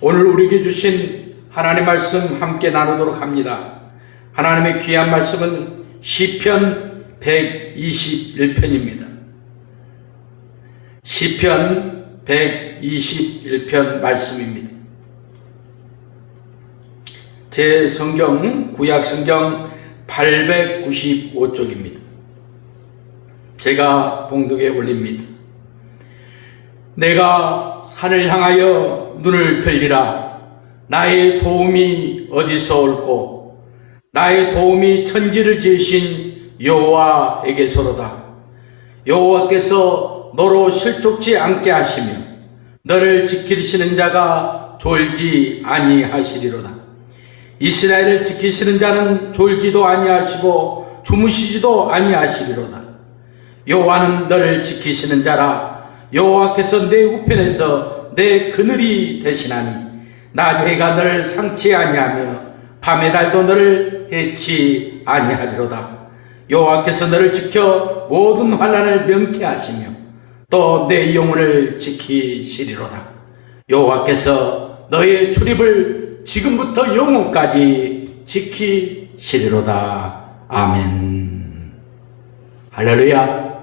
오늘 우리에게 주신 하나님의 말씀 함께 나누도록 합니다. 하나님의 귀한 말씀은 시편 121편입니다. 시편 121편 말씀입니다. 제 성경, 구약 성경 895쪽입니다. 제가 봉독에 올립니다. 내가 산을 향하여 눈을 들리라. 나의 도움이 어디서 올꼬? 나의 도움이 천지를 지으신 여호와에게서로다. 여호와께서 너로 실족지 않게 하시며 너를 지키시는 자가 졸지 아니하시리로다. 이스라엘을 지키시는 자는 졸지도 아니하시고 주무시지도 아니하시리로다. 여호와는 너를 지키시는 자라. 여호와께서 내 우편에서 내 그늘이 되시나니 낮의 해가 너를 상치 아니하며 밤의 달도 너를 해치 아니하리로다. 여호와께서 너를 지켜 모든 환난을 명쾌하시며 또 내 영혼을 지키시리로다. 여호와께서 너의 출입을 지금부터 영원까지 지키시리로다. 아멘. 할렐루야.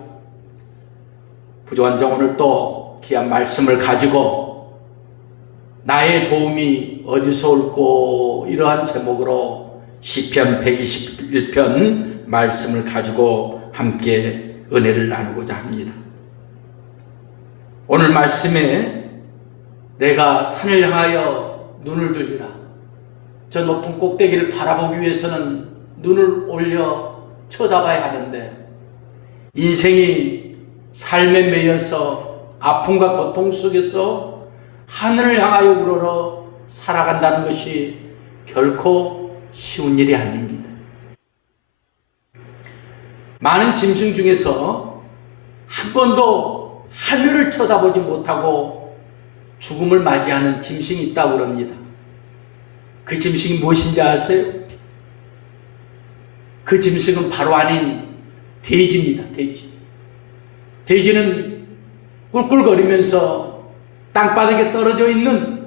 부조한 정 오늘 또 귀한 말씀을 가지고 나의 도움이 어디서 올꼬, 이러한 제목으로 시편 121편 말씀을 가지고 함께 은혜를 나누고자 합니다. 오늘 말씀에 내가 산을 향하여 눈을 들리라. 저 높은 꼭대기를 바라보기 위해서는 눈을 올려 쳐다봐야 하는데, 인생이 삶에 매여서 아픔과 고통 속에서 하늘을 향하여 우러러 살아간다는 것이 결코 쉬운 일이 아닙니다. 많은 짐승 중에서 한 번도 하늘을 쳐다보지 못하고 죽음을 맞이하는 짐승이 있다고 합니다. 그 짐승이 무엇인지 아세요? 그 짐승은 바로 아닌 돼지입니다. 돼지는 꿀꿀거리면서 땅바닥에 떨어져 있는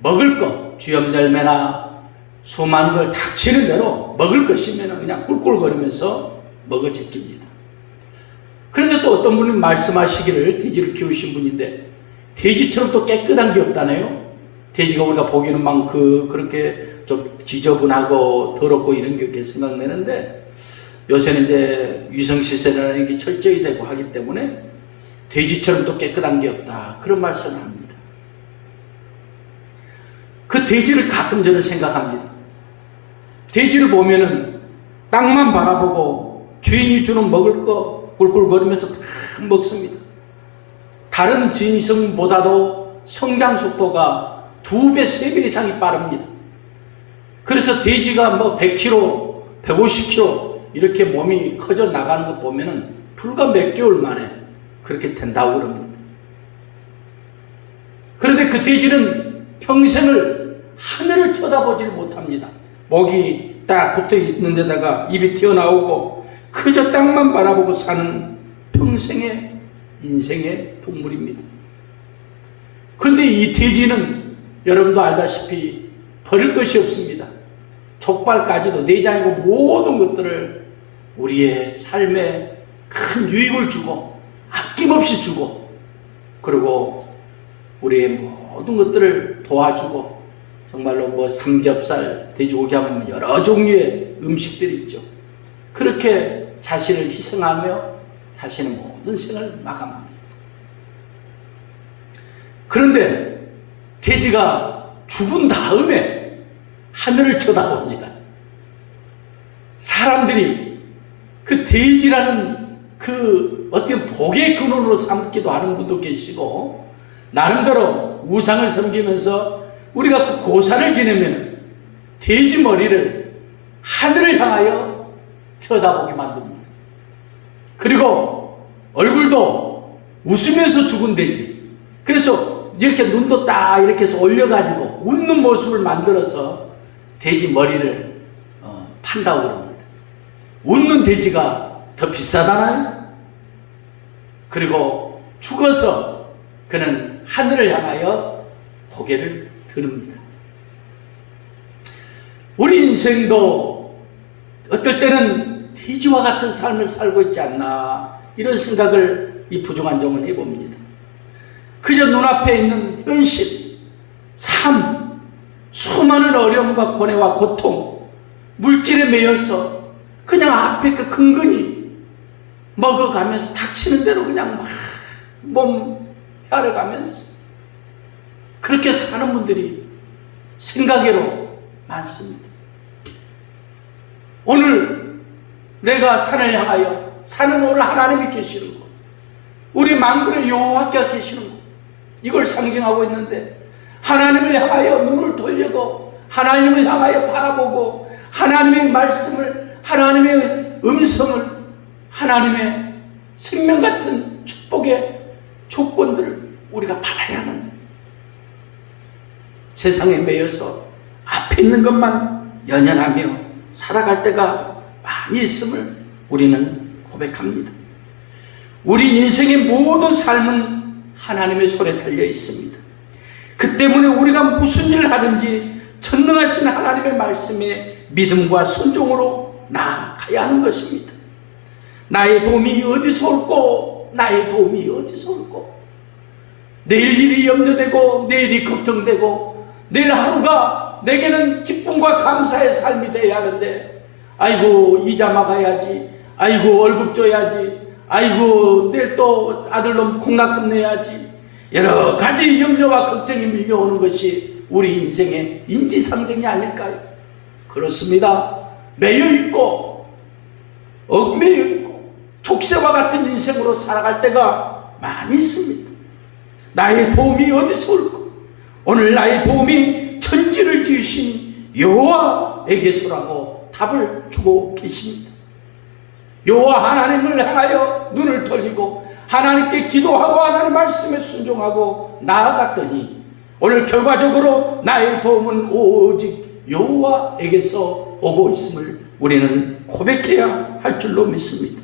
먹을 것, 쥐염열매나 수많은 걸 닥치는 대로 먹을 것이면 그냥 꿀꿀거리면서 먹어 제낍니다. 그런데 또 어떤 분이 말씀하시기를, 돼지를 키우신 분인데 돼지처럼 또 깨끗한 게 없다네요. 돼지가 우리가 보기에는 막 그렇게 좀 지저분하고 더럽고 이런 게 이렇게 생각나는데, 요새는 이제 위생시설이라는 게 철저히 되고 하기 때문에 돼지처럼 또 깨끗한 게 없다, 그런 말씀을 합니다. 그 돼지를 가끔 저는 생각합니다. 돼지를 보면은 땅만 바라보고 주인이 주는 먹을 거 꿀꿀거리면서 다 먹습니다. 다른 짐승보다도 성장 속도가 2배, 3배 이상이 빠릅니다. 그래서 돼지가 뭐 100kg, 150kg 이렇게 몸이 커져 나가는 것 보면은 불과 몇 개월 만에 그렇게 된다고 그럽니다. 그런데 그 돼지는 평생을 하늘을 쳐다보지를 못합니다. 목이 딱 붙어 있는 데다가 입이 튀어나오고 그저 땅만 바라보고 사는 평생의 인생의 동물입니다. 그런데 이 돼지는 여러분도 알다시피 버릴 것이 없습니다. 족발까지도, 내장이고 모든 것들을 우리의 삶에 큰 유익을 주고 아낌없이 주고, 그리고 우리의 모든 것들을 도와주고, 정말로 뭐 삼겹살, 돼지고기 하면 여러 종류의 음식들이 있죠. 그렇게 자신을 희생하며 자신의 모든 생을 마감합니다. 그런데 돼지가 죽은 다음에 하늘을 쳐다봅니다. 사람들이 그 돼지라는 그 어떤 복의 근원으로 삼기도 하는 분도 계시고, 나름대로 우상을 섬기면서 우리가 그 고사를 지내면 돼지 머리를 하늘을 향하여 쳐다보게 만듭니다. 그리고 얼굴도 웃으면서 죽은 돼지, 그래서 이렇게 눈도 딱 이렇게 해서 올려가지고 웃는 모습을 만들어서 돼지 머리를 판다고 합니다. 웃는 돼지가 더 비싸다나요? 그리고 죽어서 그는 하늘을 향하여 고개를 드는다. 우리 인생도 어떨 때는 돼지와 같은 삶을 살고 있지 않나, 이런 생각을 이 부족한 종은 해봅니다. 그저 눈앞에 있는 현실, 삶, 수많은 어려움과 고뇌와 고통, 물질에 매여서 그냥 앞에 그 근근히 먹어가면서 닥치는 대로 그냥 막 몸 헤아려가면서 그렇게 사는 분들이 생각외로 많습니다. 오늘 내가 산을 향하여, 산은 오늘 하나님이 계시는 곳, 우리 만군의 여호와께서 계시는 곳, 이걸 상징하고 있는데, 하나님을 향하여 눈을 돌리고 하나님을 향하여 바라보고 하나님의 말씀을, 하나님의 음성을, 하나님의 생명 같은 축복의 조건들을 우리가 받아야 합니다. 세상에 매여서 앞에 있는 것만 연연하며 살아갈 때가 많이 있음을 우리는 고백합니다. 우리 인생의 모든 삶은 하나님의 손에 달려 있습니다. 그 때문에 우리가 무슨 일을 하든지 전능하신 하나님의 말씀에 믿음과 순종으로 나아가야 하는 것입니다. 나의 도움이 어디서 올꼬? 나의 도움이 어디서 올꼬? 내일 일이 염려되고 내일이 걱정되고 내일 하루가 내게는 기쁨과 감사의 삶이 되어야 하는데, 아이고 이자 막아야지, 아이고 월급 줘야지, 아이고 내일 또 아들놈 공납금 내야지, 여러 가지 염려와 걱정이 밀려오는 것이 우리 인생의 인지상정이 아닐까요? 그렇습니다. 매여있고 얽매여있고 족쇄와 같은 인생으로 살아갈 때가 많이 있습니다. 나의 도움이 어디서 올까? 오늘 나의 도움이 천지를 지으신 여호와에게서라고 답을 주고 계십니다. 여호와 하나님을 향하여 눈을 돌리고 하나님께 기도하고 하나님 말씀에 순종하고 나아갔더니 오늘 결과적으로 나의 도움은 오직 여호와에게서 오고 있음을 우리는 고백해야 할 줄로 믿습니다.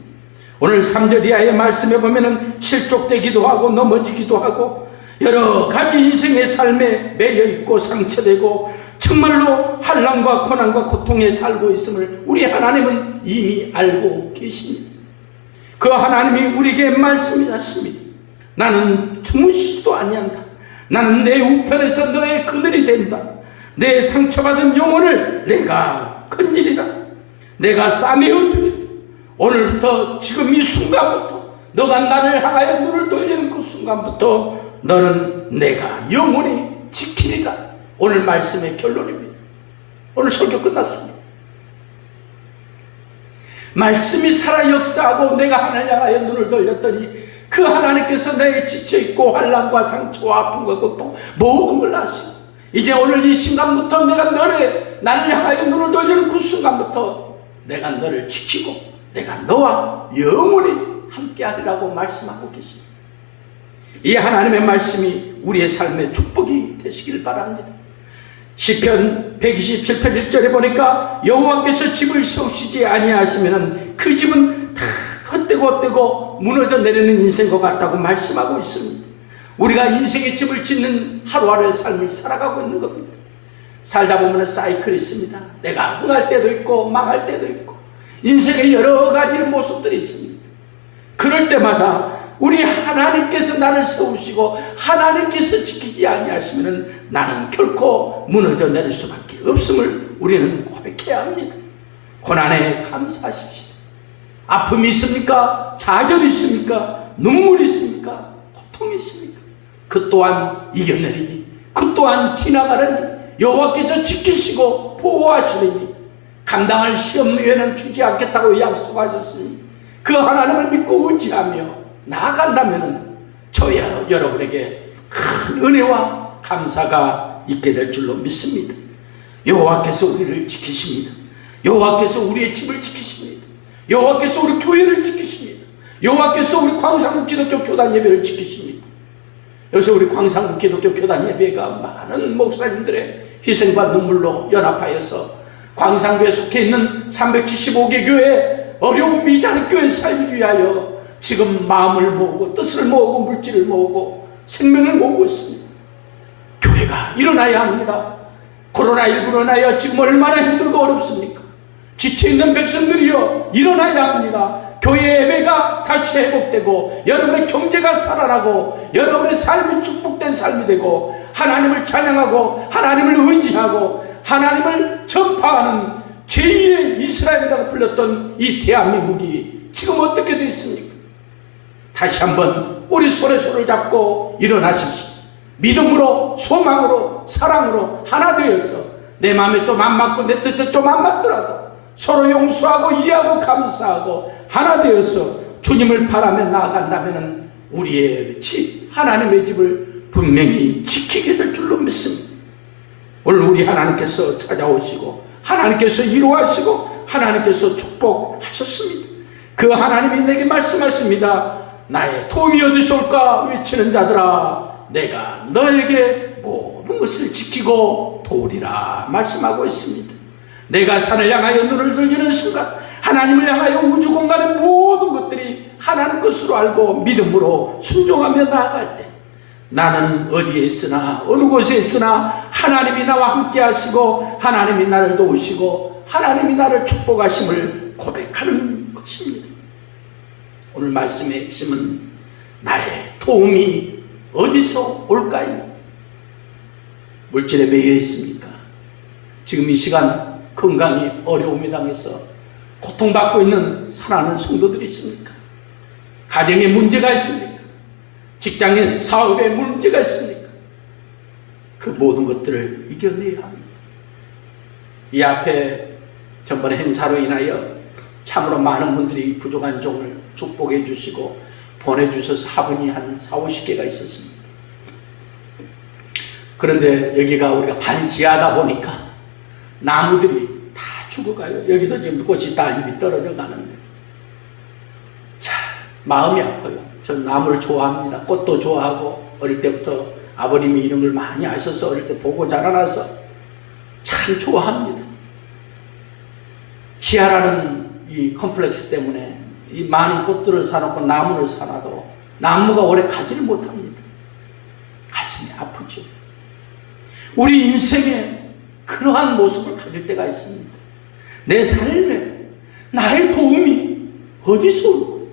오늘 3절 이하의 말씀에 보면은 실족되기도 하고 넘어지기도 하고 여러 가지 인생의 삶에 매여있고 상처되고 정말로 환난과 고난과 고통에 살고 있음을 우리 하나님은 이미 알고 계십니다. 그 하나님이 우리에게 말씀하십니다. 나는 주무시지도 아니한다. 나는 내 우편에서 너의 그늘이 된다. 내 상처받은 영혼을 내가 건지리라. 내가 싸매어 주리라. 오늘부터 지금 이 순간부터 너가 나를 향하여 눈을 돌리는 그 순간부터 너는 내가 영원히 지키리라. 오늘 말씀의 결론입니다. 오늘 설교 끝났습니다. 말씀이 살아 역사하고 내가 하나님을 향하여 눈을 돌렸더니 그 하나님께서 내게 지쳐있고 환난과 상처와 아픔과 고통 모든 걸 아시고 이제 오늘 이 순간부터 내가 나를 향하여 눈을 돌리는 그 순간부터 내가 너를 지키고 내가 너와 영원히 함께하리라고 말씀하고 계십니다. 이 하나님의 말씀이 우리의 삶의 축복이 되시길 바랍니다. 시편 127편 1절에 보니까 여호와께서 집을 세우시지 아니하시면 그 집은 다 헛되고 무너져 내리는 인생과 같다고 말씀하고 있습니다. 우리가 인생의 집을 짓는 하루하루의 삶을 살아가고 있는 겁니다. 살다 보면 사이클이 있습니다. 내가 흥할 때도 있고 망할 때도 있고 인생의 여러 가지 모습들이 있습니다. 그럴 때마다 우리 하나님께서 나를 세우시고 하나님께서 지키지 아니하시면 나는 결코 무너져 내릴 수밖에 없음을 우리는 고백해야 합니다. 고난에 감사하십시오. 아픔이 있습니까? 좌절이 있습니까? 눈물이 있습니까? 고통이 있습니까? 그 또한 이겨내리니 그 또한 지나가려니 여호와께서 지키시고 보호하시리니 감당할 시험 외에는 주지 않겠다고 약속하셨으니 그 하나님을 믿고 의지하며 나아간다면 저야 여러분에게 큰 은혜와 감사가 있게 될 줄로 믿습니다. 여호와께서 우리를 지키십니다. 여호와께서 우리의 집을 지키십니다. 여호와께서 우리 교회를 지키십니다. 여호와께서 우리 광산구 기독교 교단 예배를 지키십니다. 여기서 우리 광산구 기독교 교단 예배가 많은 목사님들의 희생과 눈물로 연합하여서 광산구에 속해 있는 375개 교회 어려운 미자립 교회 살기 위하여 지금 마음을 모으고 뜻을 모으고 물질을 모으고 생명을 모으고 있습니다. 교회가 교회가 일어나야 합니다. 코로나19로 인하여 지금 얼마나 힘들고 어렵습니까? 지쳐있는 백성들이여 일어나야 합니다. 교회 예배가 다시 회복되고 여러분의 경제가 살아나고 여러분의 삶이 축복된 삶이 되고 하나님을 찬양하고 하나님을 의지하고 하나님을 전파하는 제2의 이스라엘이라고 불렸던 이 대한민국이 지금 어떻게 되어 있습니까? 다시 한번 우리 손에 손을 잡고 일어나십시오. 믿음으로 소망으로 사랑으로 하나 되어서 내 마음에 좀 안 맞고 내 뜻에 좀 안 맞더라도 서로 용서하고 이해하고 감사하고 하나 되어서 주님을 바라며 나아간다면 우리의 집 하나님의 집을 분명히 지키게 될 줄로 믿습니다. 오늘 우리 하나님께서 찾아오시고 하나님께서 이루하시고 하나님께서 축복하셨습니다. 그 하나님이 내게 말씀하십니다. 나의 도움이 어디서 올까 외치는 자들아 내가 너에게 모든 것을 지키고 도우리라 말씀하고 있습니다. 내가 산을 향하여 눈을 들리는 순간 하나님을 향하여 우주 공간의 모든 것들이 하나님 것으로 알고 믿음으로 순종하며 나아갈 때 나는 어디에 있으나 어느 곳에 있으나 하나님이 나와 함께 하시고 하나님이 나를 도우시고 하나님이 나를 축복하심을 고백하는 것입니다. 오늘 말씀의 핵심은 나의 도움이 어디서 올까요? 물질에 매여 있습니까? 지금 이 시간 건강이 어려움이 당해서 고통받고 있는 사랑하는 성도들이 있습니까? 가정에 문제가 있습니까? 직장에 사업에 문제가 있습니까? 그 모든 것들을 이겨내야 합니다. 이 앞에 전번에 행사로 인하여 참으로 많은 분들이 부족한 종을 축복해 주시고 보내주셔서 화분이 한 40-50개가 있었습니다. 그런데 여기가 우리가 반지하다 보니까 나무들이 다 죽어가요. 여기도 지금 꽃이 다 잎이 떨어져 가는데 참 마음이 아파요. 전 나무를 좋아합니다. 꽃도 좋아하고 어릴 때부터 아버님이 이런 걸 많이 아셔서 어릴 때 보고 자라나서 참 좋아합니다. 지하라는 이 컴플렉스 때문에 이 많은 꽃들을 사놓고 나무를 사놔도 나무가 오래 가지를 못합니다. 가슴이 아프죠. 우리 인생에 그러한 모습을 가질 때가 있습니다. 내 삶에 나의 도움이 어디서 올고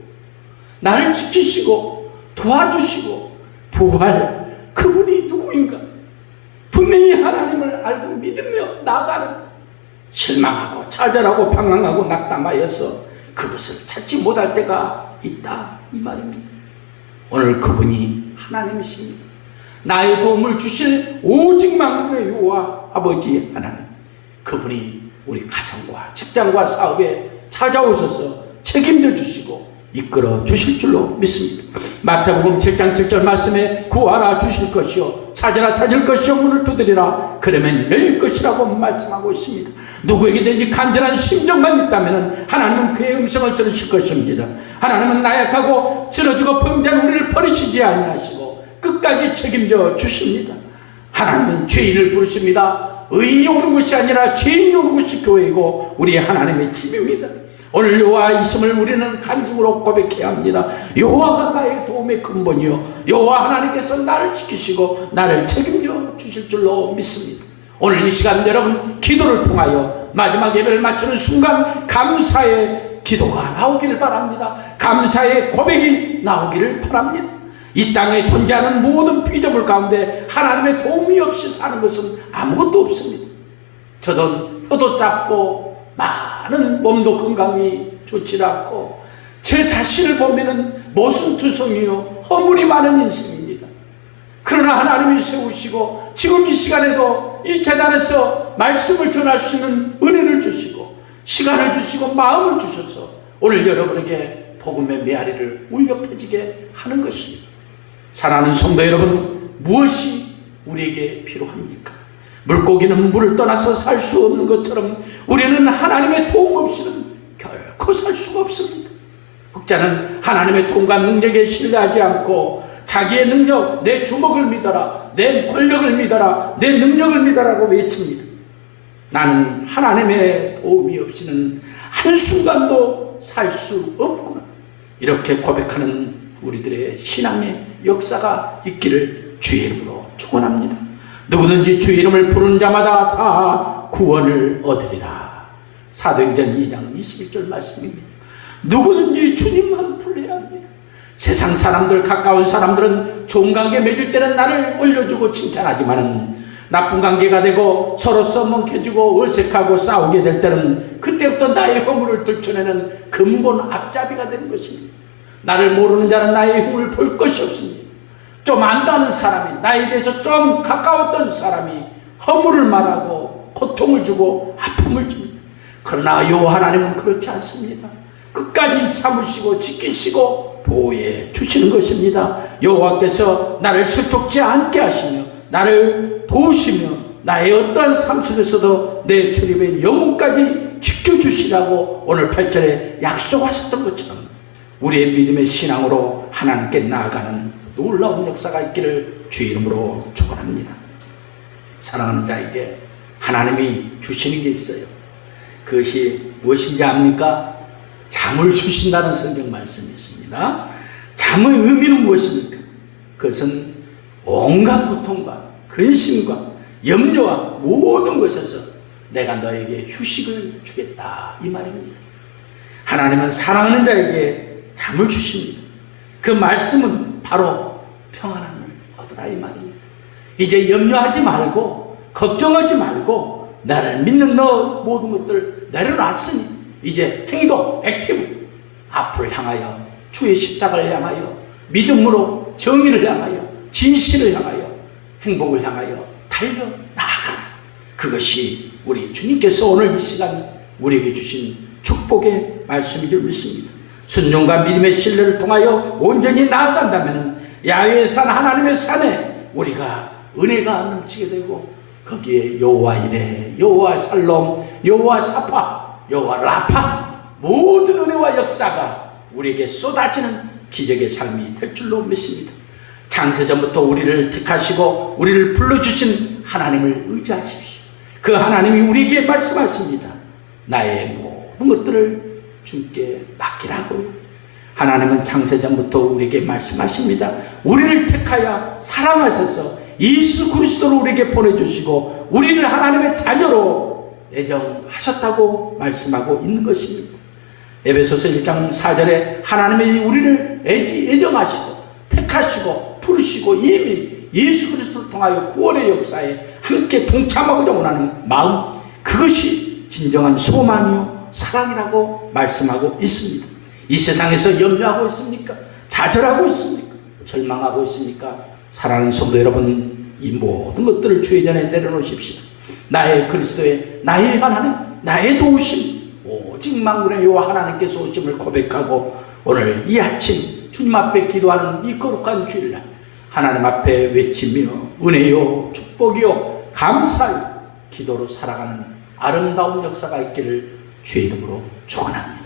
나를 지키시고 도와주시고 보호할 그분이 누구인가? 분명히 하나님을 알고 믿으며 나아가는 실망하고 좌절하고 방황하고 낙담하여서 그것을 찾지 못할 때가 있다 이 말입니다. 오늘 그분이 하나님이십니다. 나의 도움을 주실 오직 만군의 여호와 아버지 하나님, 그분이 우리 가정과 직장과 사업에 찾아오셔서 책임져 주시고 이끌어 주실 줄로 믿습니다. 마태복음 7장 7절 말씀에 구하라 주실 것이요 찾으라 찾을 것이요 문을 두드리라 그러면 열릴 것이라고 말씀하고 있습니다. 누구에게든지 간절한 심정만 있다면 하나님은 그의 음성을 들으실 것입니다. 하나님은 나약하고 쓰러지고 범죄한 우리를 버리시지 아니하시고 끝까지 책임져 주십니다. 하나님은 죄인을 부르십니다. 의인이 오는 것이 아니라 죄인이 오는 것이 교회이고 우리 하나님의 집입니다. 오늘 여호와이심을 우리는 간증으로 고백해야 합니다. 여호와가 나의 도움의 근본이요 여호와 하나님께서 나를 지키시고 나를 책임져 주실 줄로 믿습니다. 오늘 이 시간 여러분 기도를 통하여 마지막 예배를 마치는 순간 감사의 기도가 나오기를 바랍니다. 감사의 고백이 나오기를 바랍니다. 이 땅에 존재하는 모든 피조물 가운데 하나님의 도움이 없이 사는 것은 아무것도 없습니다. 저도 혀도 짧고 많은 몸도 건강이 좋지 않고 제 자신을 보면은 모순투성이요 허물이 많은 인생입니다. 그러나 하나님이 세우시고 지금 이 시간에도 이 재단에서 말씀을 전할 수 있는 은혜를 주시고 시간을 주시고 마음을 주셔서 오늘 여러분에게 복음의 메아리를 울려 퍼지게 하는 것입니다. 사랑하는 성도 여러분, 무엇이 우리에게 필요합니까? 물고기는 물을 떠나서 살 수 없는 것처럼 우리는 하나님의 도움 없이는 결코 살 수가 없습니다. 혹자는 하나님의 도움과 능력에 신뢰하지 않고 자기의 능력, 내 주먹을 믿어라, 내 권력을 믿어라, 내 능력을 믿어라고 외칩니다. 나는 하나님의 도움이 없이는 한순간도 살 수 없구나. 이렇게 고백하는 우리들의 신앙의 역사가 있기를 주의 이름으로 축원합니다. 누구든지 주 이름을 부르는 자마다 다 구원을 얻으리라. 사도행전 2장 21절 말씀입니다. 누구든지 주님만 불러야 합니다. 세상 사람들, 가까운 사람들은 좋은 관계 맺을 때는 나를 올려주고 칭찬하지만은 나쁜 관계가 되고 서로 써먹혀지고 어색하고 싸우게 될 때는 그때부터 나의 허물을 들춰내는 근본 앞잡이가 되는 것입니다. 나를 모르는 자는 나의 힘을 볼 것이 없습니다. 좀 안다는 사람이, 나에 대해서 좀 가까웠던 사람이 허물을 말하고 고통을 주고 아픔을 줍니다. 그러나 여호와 하나님은 그렇지 않습니다. 끝까지 참으시고 지키시고 보호해 주시는 것입니다. 여호와께서 나를 슬쩍지 않게 하시며 나를 도우시며 나의 어떠한 삶 속에서도 내 주님의 영혼까지 지켜주시라고 오늘 8절에 약속하셨던 것처럼 우리의 믿음의 신앙으로 하나님께 나아가는 놀라운 역사가 있기를 주의 이름으로 축원합니다. 사랑하는 자에게 하나님이 주시는 게 있어요. 그것이 무엇인지 압니까? 잠을 주신다는 성경 말씀이 있습니다. 잠의 의미는 무엇입니까? 그것은 온갖 고통과 근심과 염려와 모든 것에서 내가 너에게 휴식을 주겠다 이 말입니다. 하나님은 사랑하는 자에게 잠을 주십니다. 그 말씀은 바로 평안함을 얻으라 이 말입니다. 이제 염려하지 말고 걱정하지 말고 나를 믿는 너 모든 것들 내려놨으니 이제 행동, 액티브 앞을 향하여 주의 십자가를 향하여 믿음으로 정의를 향하여 진실을 향하여 행복을 향하여 달려 나아가라. 그것이 우리 주님께서 오늘 이 시간 우리에게 주신 축복의 말씀인 줄 믿습니다. 순종과 믿음의 신뢰를 통하여 온전히 나아간다면 야훼의 산 하나님의 산에 우리가 은혜가 넘치게 되고 거기에 여호와 이레, 여호와 살롬, 여호와 사파, 여호와 라파 모든 은혜와 역사가 우리에게 쏟아지는 기적의 삶이 될 줄로 믿습니다. 창세전부터 우리를 택하시고 우리를 불러주신 하나님을 의지하십시오. 그 하나님이 우리에게 말씀하십니다. 나의 모든 것들을 주께 맡기라고요. 하나님은 창세전부터 우리에게 말씀하십니다. 우리를 택하여 사랑하셔서 예수 그리스도를 우리에게 보내주시고 우리를 하나님의 자녀로 애정하셨다고 말씀하고 있는 것입니다. 에베소서 1장 4절에 하나님이 우리를 애정하시고 택하시고 부르시고 이미 예수 그리스도를 통하여 구원의 역사에 함께 동참하고자 원하는 마음, 그것이 진정한 소망이요 사랑이라고 말씀하고 있습니다. 이 세상에서 염려하고 있습니까? 좌절하고 있습니까? 절망하고 있습니까? 사랑하는 성도 여러분, 이 모든 것들을 주의 전에 내려놓으십시오. 나의 그리스도의, 나의 하나님, 나의 도우심, 오직 만군의 여호와 하나님께서 오심을 고백하고 오늘 이 아침 주님 앞에 기도하는 이 거룩한 주일날 하나님 앞에 외치며 은혜요 축복이요 감사요 기도로 살아가는 아름다운 역사가 있기를 주의 이름으로 축원합니다.